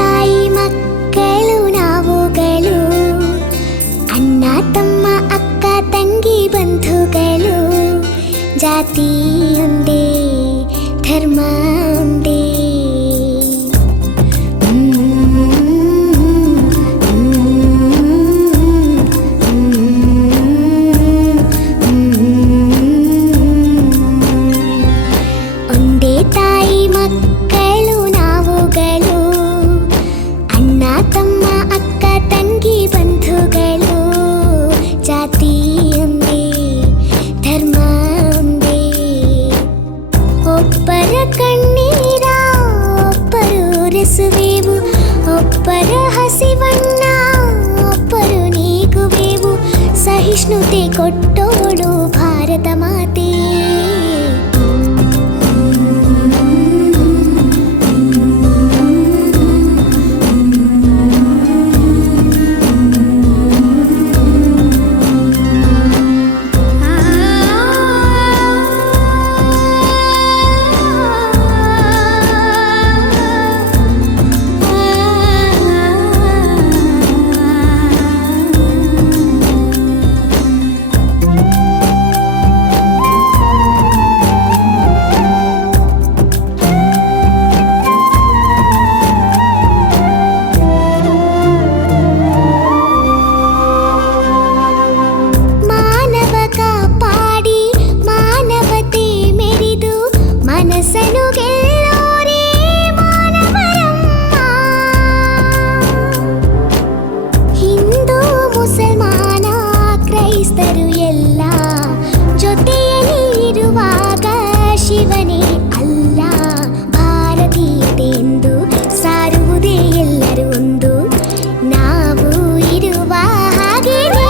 ತಾಯಿ ಮಕ್ಕಳು ನಾವುಗಳು, ಅಣ್ಣ ತಮ್ಮ ಅಕ್ಕ ತಂಗಿ ಬಂಧುಗಳು, ಜಾತಿ ಒಂದೇ ಧರ್ಮ ಒಂದೇ. ಒಂದೇ ತಾಯಿ ಮಕ್ಕಳು ನಾವುಗಳು, ಅಣ್ಣ ತಮ್ಮ ಅಕ್ಕ ತಂಗಿ ಬಂಧುಗಳು, ಜಾತಿ ಒಂದೇ ಧರ್ಮ ಒಂದೇ. ಒಬ್ಬರ ಕಣ್ಣೀರ ಒಬ್ಬರು ಒರೆಸುವೆವು, ಒಬ್ಬರ ಹಸಿವನ್ನ ಒಬ್ಬರು ನೀಗುವೆವು, ಸಹಿಷ್ಣುತೆ ಕೊಟ್ಟೋಳು ಭಾರತ ಮಾತೆ. ಶಿವನೇ ಅಲ್ಲ ಭಾರತೀಯತೆ ಎಂದು ಸಾರುವುದೇ ಎಲ್ಲರೂ ಒಂದು, ನಾವು ಇರುವ ಹಾಗೆಯೇ.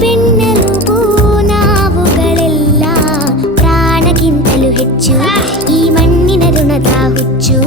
ಬೆನ್ನೆಲುಬು ನಾವುಗಳೆಲ್ಲ, ಪ್ರಾಣಕ್ಕಿಂತಲೂ ಹೆಚ್ಚು ಈ ಮಣ್ಣಿನ ಋಣದ ಹುಚ್ಚು.